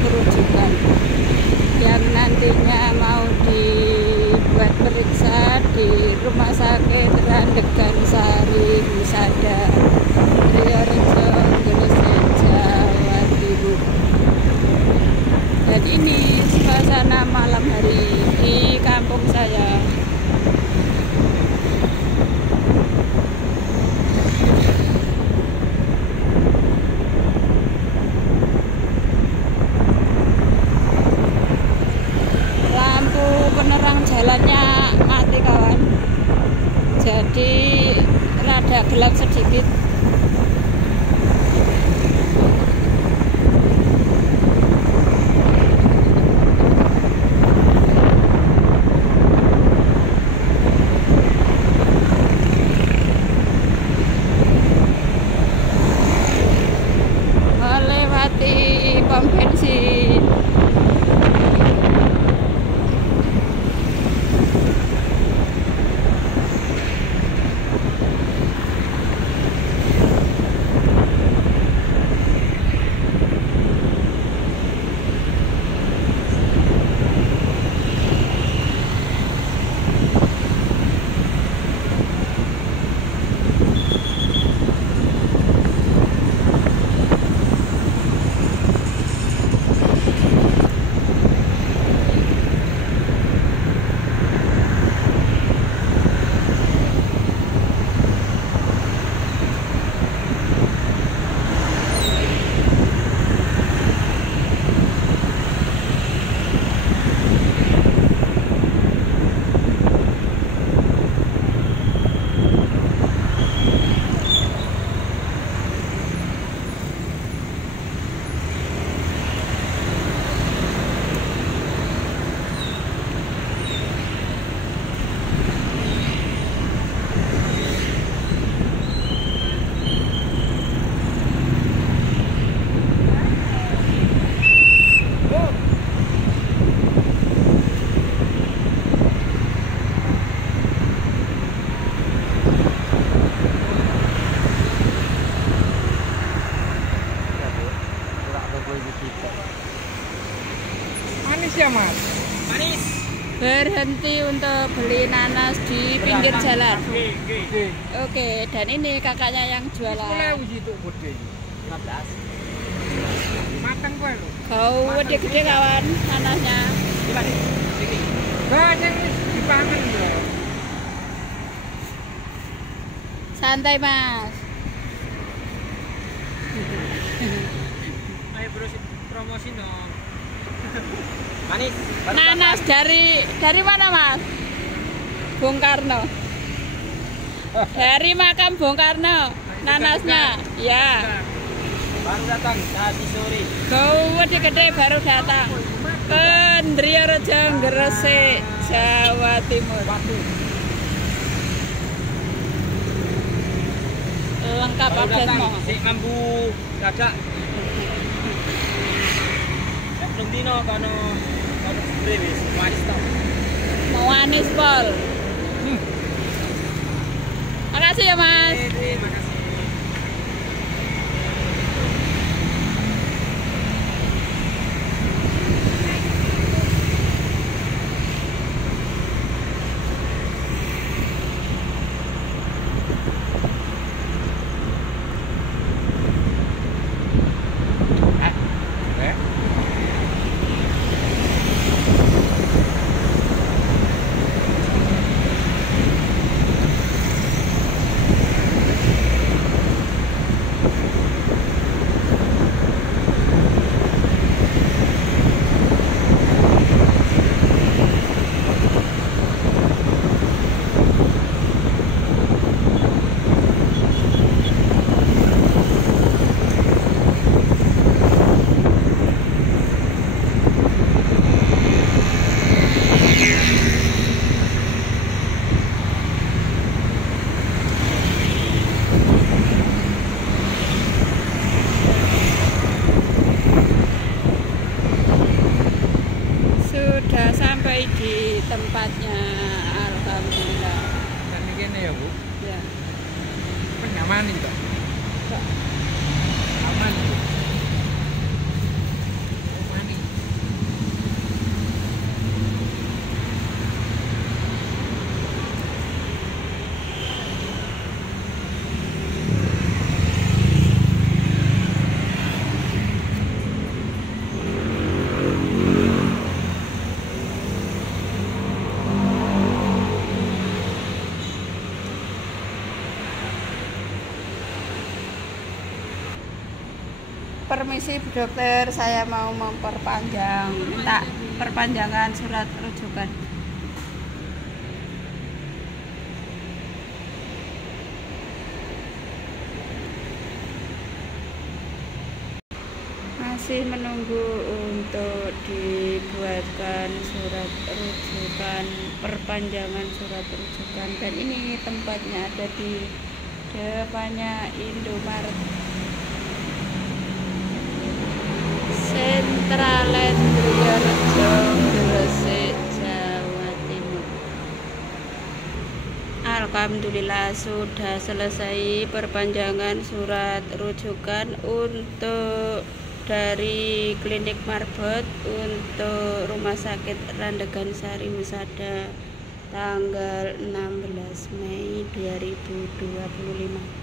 kerujukan yang nantinya mau dibuat periksa di Rumah Sakit Randegan Sari Husada Triorejo, Gresik, Jawa Timur. Dan ini suasana malam hari di kampung saya. Penerang jalannya mati kawan, jadi rada gelap sedikit. Melewati pom bensin. Manis ya mas? Manis. Berhenti untuk beli nanas di pinggir jalan. Oke, dan ini kakaknya yang jualan. Matang kok lo? Kau gede-gede kawan nanasnya. Banyak dipangan ya. Santai mas. Ayo bro, promosi dong. Manis. Nanas dari mana mas? Bung Karno. Dari makam Bung Karno. Nanasnya, ya. Baru datang tadi sore. Kau gede baru datang. Ke Triorejo, Gresik, Jawa Timur. Lengkap Baru ada datang. semua. Si mampu dadak. Belum dino kono brevis manis tau. Mau manis pol. Makasih ya mas. Terima kasih. tempatnya, alhamdulillah. Dan ini ya Bu, Ya. nyaman nih Pak. Aman. Manis. Permisi Bu Dokter, saya mau memperpanjang, minta perpanjangan surat rujukan. Masih menunggu untuk dibuatkan surat rujukan, perpanjangan surat rujukan, dan ini tempatnya ada di depannya Indomaret Sentraland Driyorejo, Gresik, Jawa Timur. Alhamdulillah sudah selesai perpanjangan surat rujukan untuk dari Klinik Marbot untuk Rumah Sakit Randegan Sari Husada tanggal 16 Mei 2025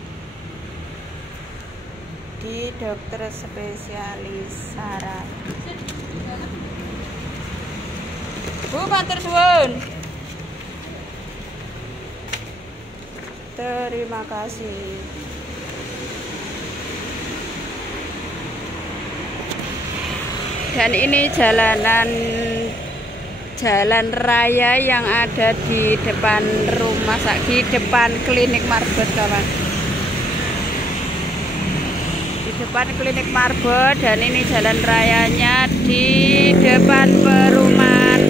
di dokter spesialis saraf. Bu, matur suwun. Terima kasih. Dan ini jalan raya yang ada di depan rumah sakit, di depan Klinik Marbot, kawan. Di depan Klinik Marbot, dan ini jalan rayanya di depan perumahan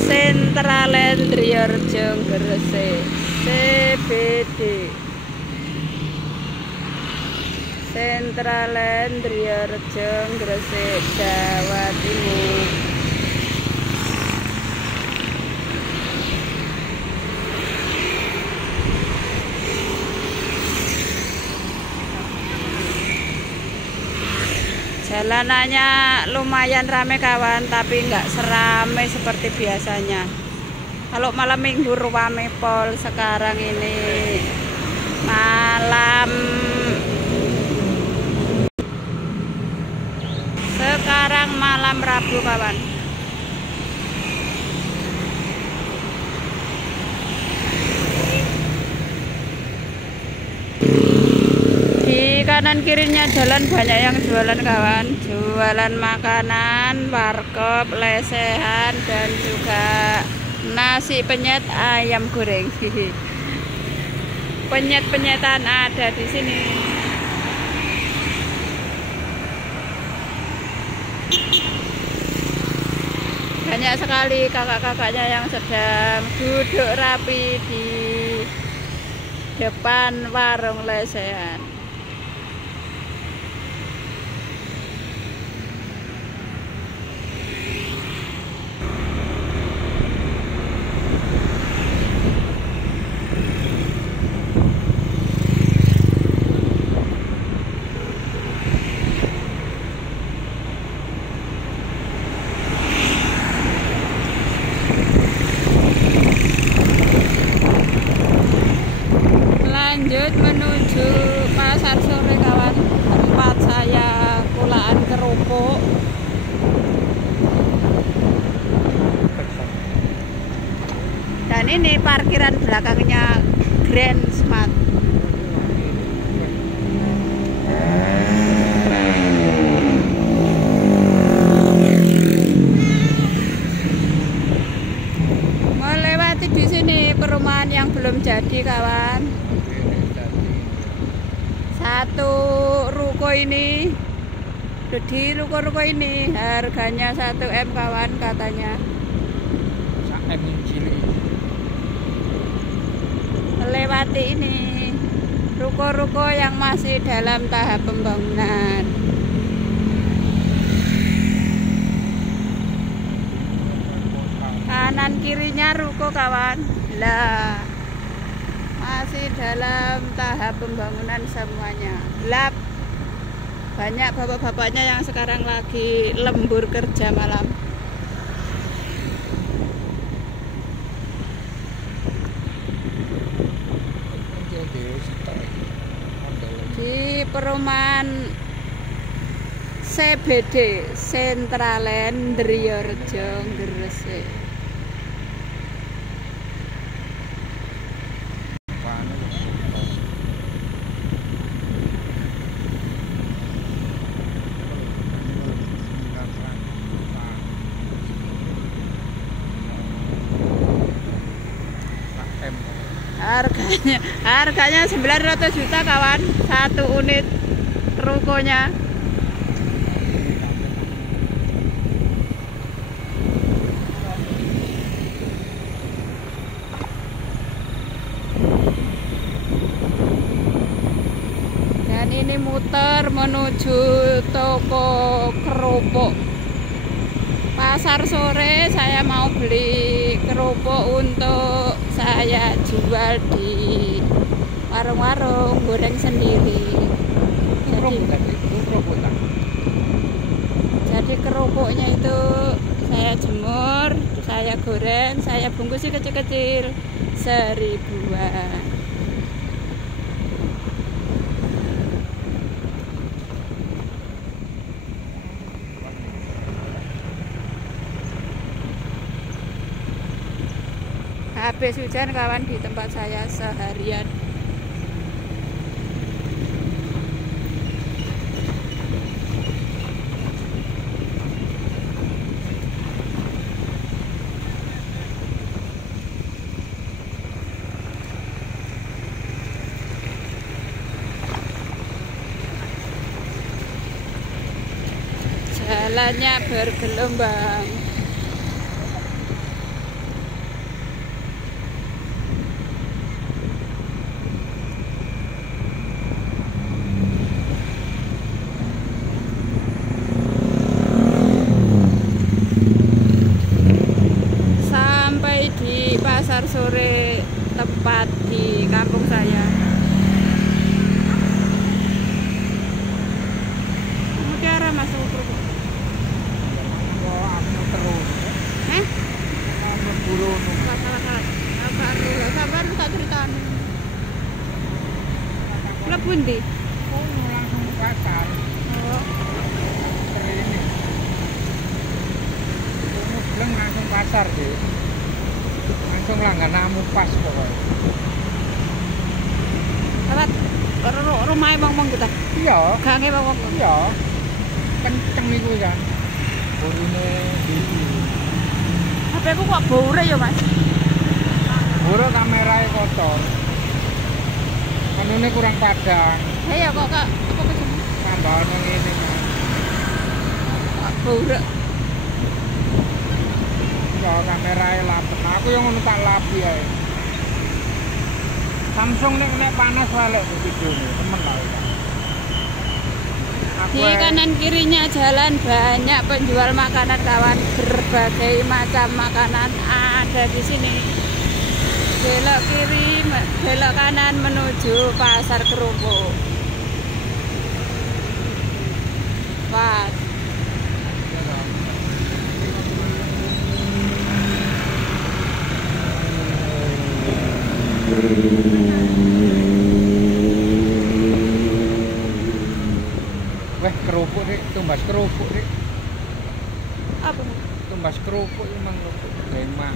Sentraland Driyorejo, Gresik, CBD. Sentraland Driyorejo, Gresik, Jawa Timur. Jalanannya lumayan ramai kawan, tapi nggak seramai seperti biasanya. Kalau malam minggu rame pol, sekarang ini malam Rabu kawan. Di kanan kirinya jalan banyak yang jualan kawan, jualan makanan, warkop, lesehan, dan juga nasi penyet, ayam goreng. Penyet-penyetan ada di sini. Banyak sekali kakak-kakaknya yang sedang duduk rapi di depan warung lesehan. Lanjut menuju pasar sore kawan, tempat saya pulaan kerupuk. Dan ini parkiran belakangnya Grand Smart. Melewati di sini perumahan yang belum jadi kawan. Satu ruko ini, di ruko-ruko ini harganya 1 M kawan katanya. 1 M cilik. Lewati ini ruko-ruko yang masih dalam tahap pembangunan. Kanan kirinya ruko kawan. Lah, masih dalam tahap pembangunan semuanya. Gelap. Banyak bapak-bapaknya yang sekarang lagi lembur kerja malam. Di perumahan CBD Sentraland Driyorejo, Gresik. Harganya 900 juta kawan, satu unit rukonya. Dan ini muter menuju toko kerupuk. Pasar sore saya mau beli kerupuk untuk saya jual di warung-warung, goreng sendiri. Jadi kerupuknya itu saya jemur, saya goreng, saya bungkus kecil-kecil, 1.000-an. Habis hujan kawan di tempat saya seharian. Jalannya bergelombang. Di pasar sore tepat di kampung saya. Mutiara masuk kerupuk. Sabar tak ceritani. Mlebu ndi? Langsung ke pasar. Oh. Bilang langsung pasar deh. Langsung langganan pas pokoknya. Lewat rumahnya bang kita. Iya. Gange bang. Iya. Kenceng iku kan. Borone iki. HP ku kok bore ya, Mas? Boro kamerae kotor. Anune kurang padang. Iya kok Kak, apa kejem? Tambahane ngene. Kok bore. Ya kamerae lapet. Aku yang ngono tak lapi ae. Samsung nek panas wae lek videone, temen lah. Di kanan kirinya jalan banyak penjual makanan kawan, berbagai macam makanan ada di sini. Belok kiri, belok kanan menuju pasar kerupuk. Pas. Weh kerupuk nih, tumbas kerupuk nih. Apa? Tumbas kerupuk emang kerupuk Demak.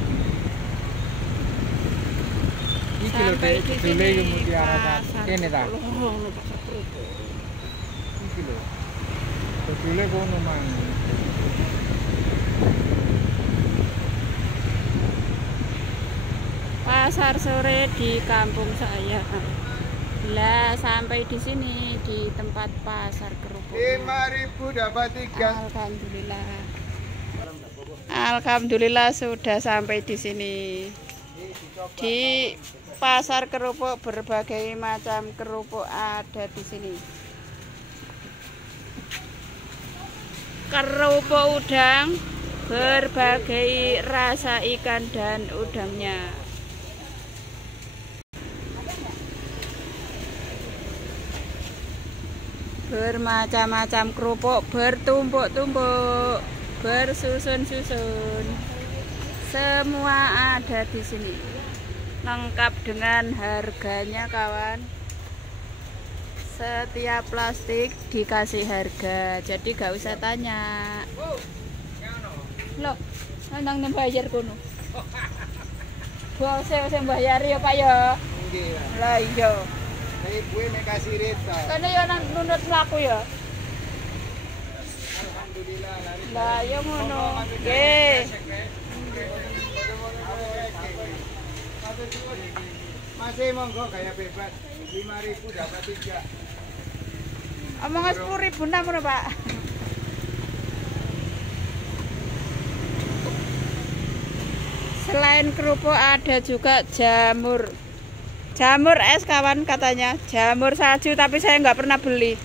Iki lho Dek, judule yo Mutiara ta. Kene ta. Pasar kerupuk. Iki lho. Judule kono mang. Pasar sore di kampung saya. Lah sampai di sini di tempat pasar kerupuk. 5.000 dapat 3. Alhamdulillah. Alhamdulillah sudah sampai di sini. Di pasar kerupuk berbagai macam kerupuk ada di sini. Kerupuk udang, berbagai rasa ikan dan udangnya. Bermacam-macam kerupuk bertumpuk-tumpuk, bersusun-susun. Semua ada di sini. Lengkap dengan harganya kawan. Setiap plastik dikasih harga, jadi gak usah tanya. Loh, nang bayar kono. Bose sing bayar ya Pak ya. Nggih. Lah iya. Ibu mek kasih reta. Kene ya nang nunut mlaku ya. Alhamdulillah lari. Lah ya ngono. Nggih. Masih monggo gaya bebas. 5.000 dapat 3. Omongnya 10.000 namun Pak. Selain kerupuk ada juga jamur. Jamur es kawan katanya. Jamur salju tapi saya nggak pernah beli.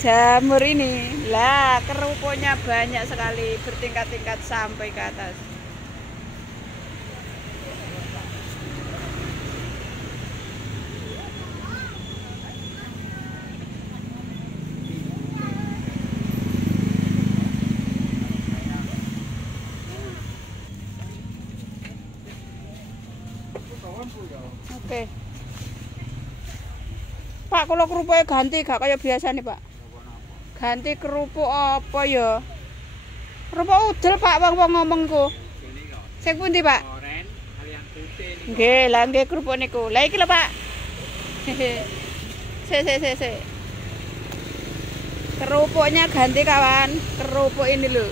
Jamur ini. Lah kerupuknya banyak sekali. Bertingkat-tingkat sampai ke atas. Oke. Pak, kalau kerupuknya ganti gak kayak biasa nih Pak? Ganti kerupuk apa ya? Kerupuk udel Pak, wong ngomongku. Sing pundi Pak? Oren, kalian putih nih. Nggih, lah nggih kerupuk niku. Lah iki lho Pak. Se. Kerupuknya ganti kawan. Kerupuk ini lho.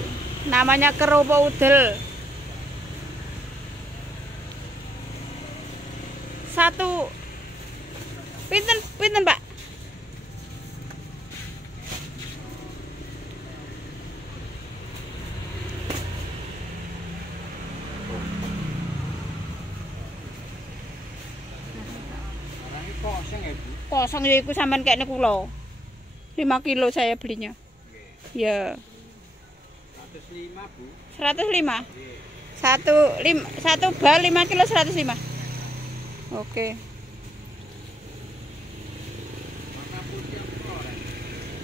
Namanya kerupuk udel. Satu pinten Pak? Orangnya kosong ya Bu? Kosong ya iku sampean kene kula. 5 kilo saya belinya. Ya. 105 Bu. 105. Satu bal 5 kilo 105. Oke. Warna putih apa oren?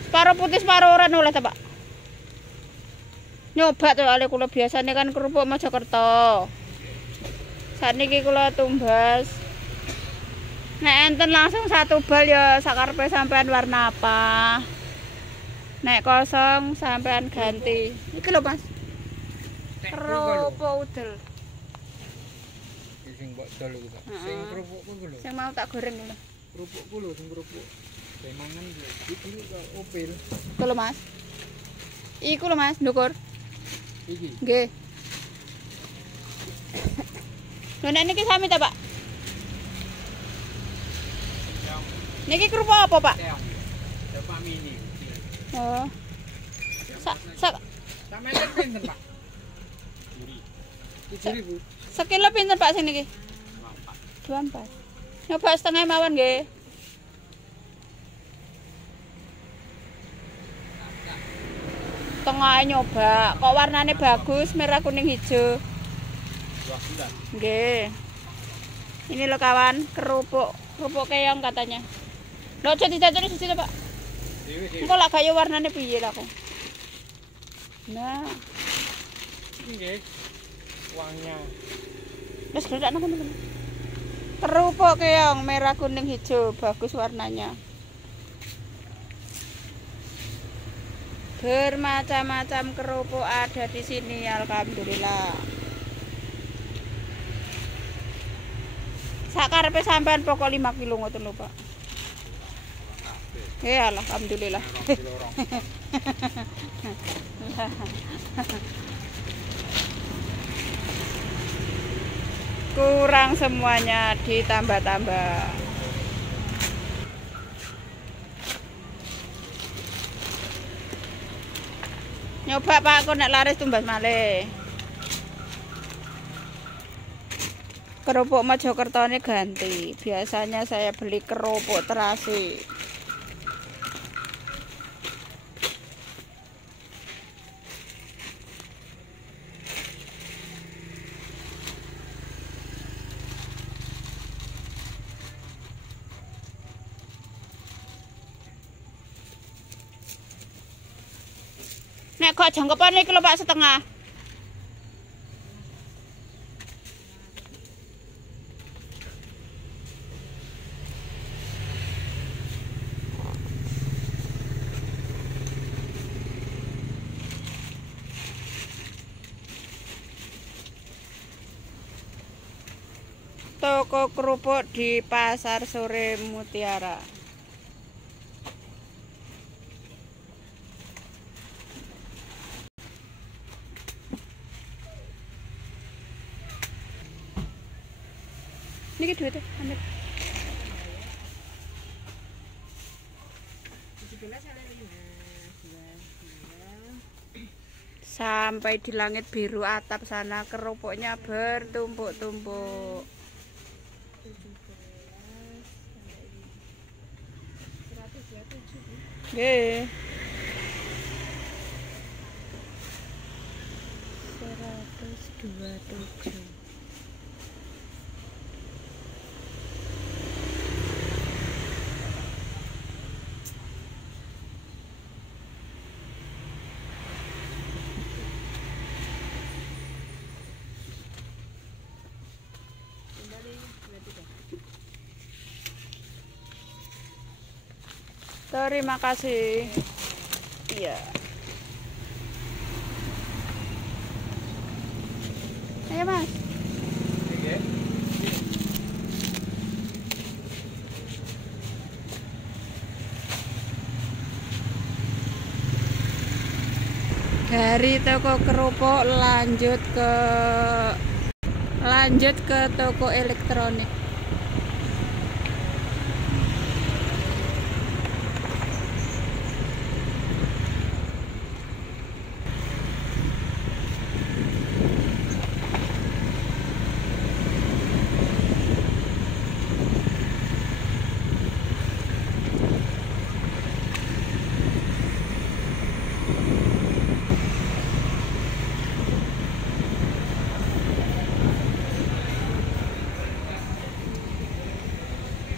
Separuh putih separuh oranye oleh ta, Pak? Nyoba to ale kula biasane kan kerupuk Mojokerto. Sakniki kula tumbas. Nek enten langsung satu bal ya sakarepe sampean warna apa. Nek kosong sampean ganti. Iki lho, Mas. Kerupuk udel. Sing mbok dol iku, Pak. Sing kerupukku iku lho. Sing mau tak goreng lho. Kerupukku lho sing kerupuk. Demangan lho. Iki kok opil. Iku lho, Mas. Iku lho, Mas, ndukur. Iki. Nggih. Lho nek niki sami ta, Pak? Niki kerupuk apa, Pak? Teong. Bapak mini. Oh. Sampeyan pinten, Pak? 7.000. Sekilo pinten Pak sing niki? 24. Nyoba setengah mawon nggih. Tengah nyoba, kok warnane bagus, merah kuning hijau. 12. Nggih. Ini loh kawan, kerupuk keong katanya. Lho aja dicaconi siji Pak. Engko lak gaya warnane piye lah kok. Nah, Nggih. Uangnya. wis gledakno kono. Kerupuk keong merah kuning hijau, bagus warnanya. Bermacam-macam kerupuk ada di sini, alhamdulillah. Sakarepe sampean pokok 5 kilo ngoten lho, Pak. Ya alhamdulillah. Kurang semuanya ditambah-tambah. Nyoba Pak, kok nek laris tumbas malih. Kerupuk Mojokertone ganti. Biasanya saya beli kerupuk terasi. Nek kok jangkepan iki lho Pak setengah. Toko kerupuk di Pasar Sore Mutiara. Niki duitnya, ambil. Sampai di langit biru atap sana kerupuknya bertumpuk-tumpuk. Nggih. 127. Terima kasih. Iya. Ayo Mas. Dari toko kerupuk lanjut ke toko elektronik.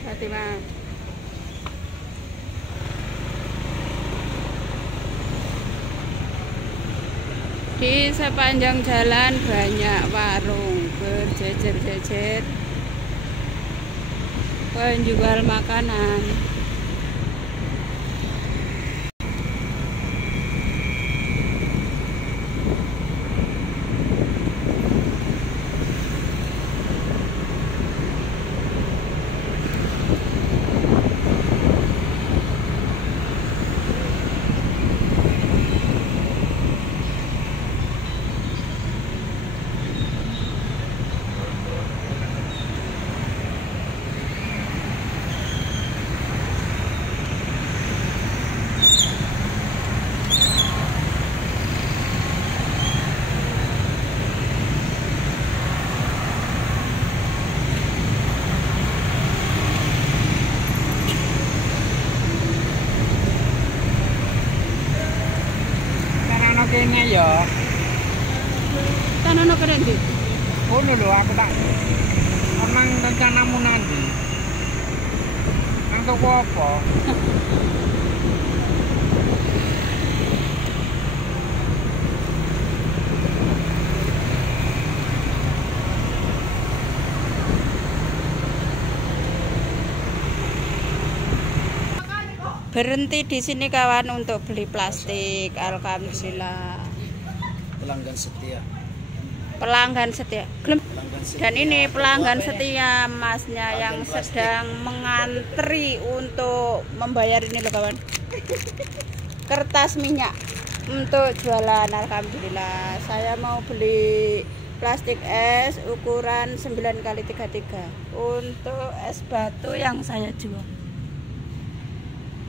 Fatimah. Di sepanjang jalan banyak warung berjejer-jejer penjual makanan. Kene ya. Tanono keren ndi? Ngono lho aku tak nang rencanamu nanti. Nang toko apa? Berhenti di sini kawan untuk beli plastik. Alhamdulillah. Pelanggan setia. Pelanggan setia. Gelem. Pelanggan setia. Dan ini pelanggan setia masnya yang sedang mengantri untuk membayar ini loh kawan. Kertas minyak untuk jualan. Alhamdulillah. Saya mau beli plastik es ukuran 9x33 untuk es batu yang saya jual.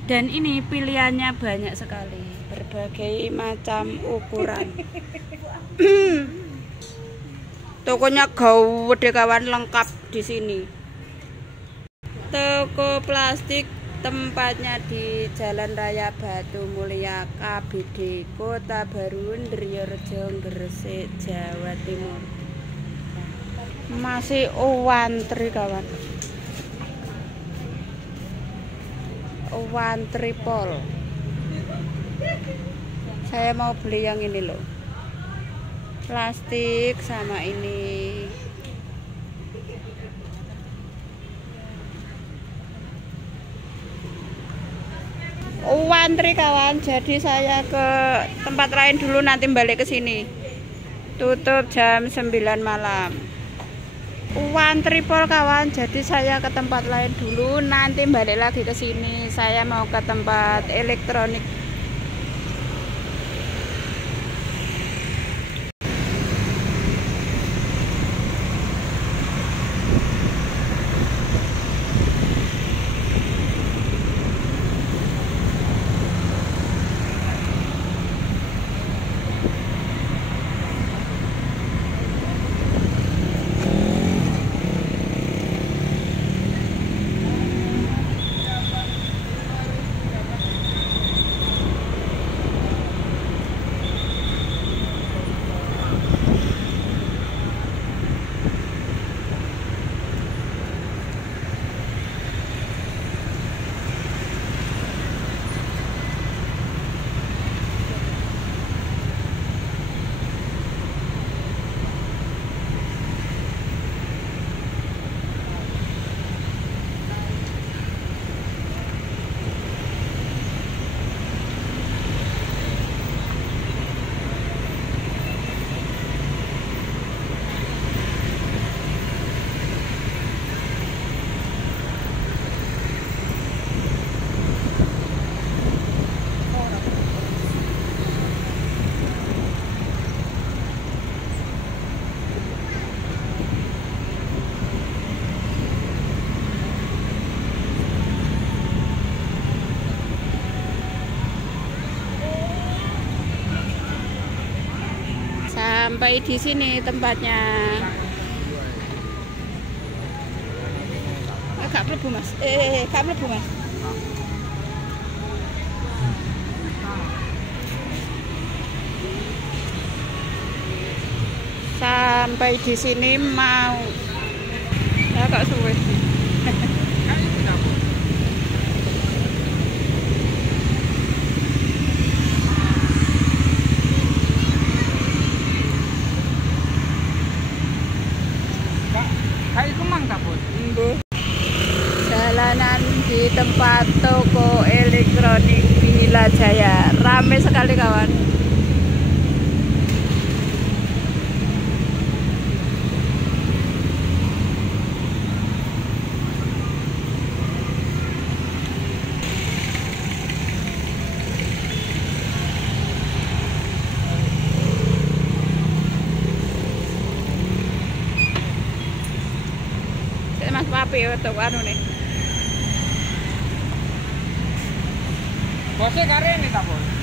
Dan ini pilihannya banyak sekali, berbagai macam ukuran. Tokonya gede kawan, lengkap di sini. Toko plastik tempatnya di Jalan Raya Batu Mulia, KBD, Kota Baru, Ndriyorejo, Gresik, Jawa Timur. Masih antri kawan. One triple. Saya mau beli yang ini loh, plastik sama ini. Antri kawan, jadi saya ke tempat lain dulu, nanti balik ke sini. Tutup jam 9 malam. Triple kawan, jadi saya ke tempat lain dulu, nanti balik lagi ke sini. Saya mau ke tempat elektronik. Sampai di sini tempatnya. Gak mlebu Mas. Gak mlebu Mas. Sampai di sini mau. Ya kok suwe. Kayak kemang tak bos? Jalanan di tempat toko elektronik Villa Jaya rame sekali kawan. Mas papi untuk anu nih. Bosnya kare ini tak bos?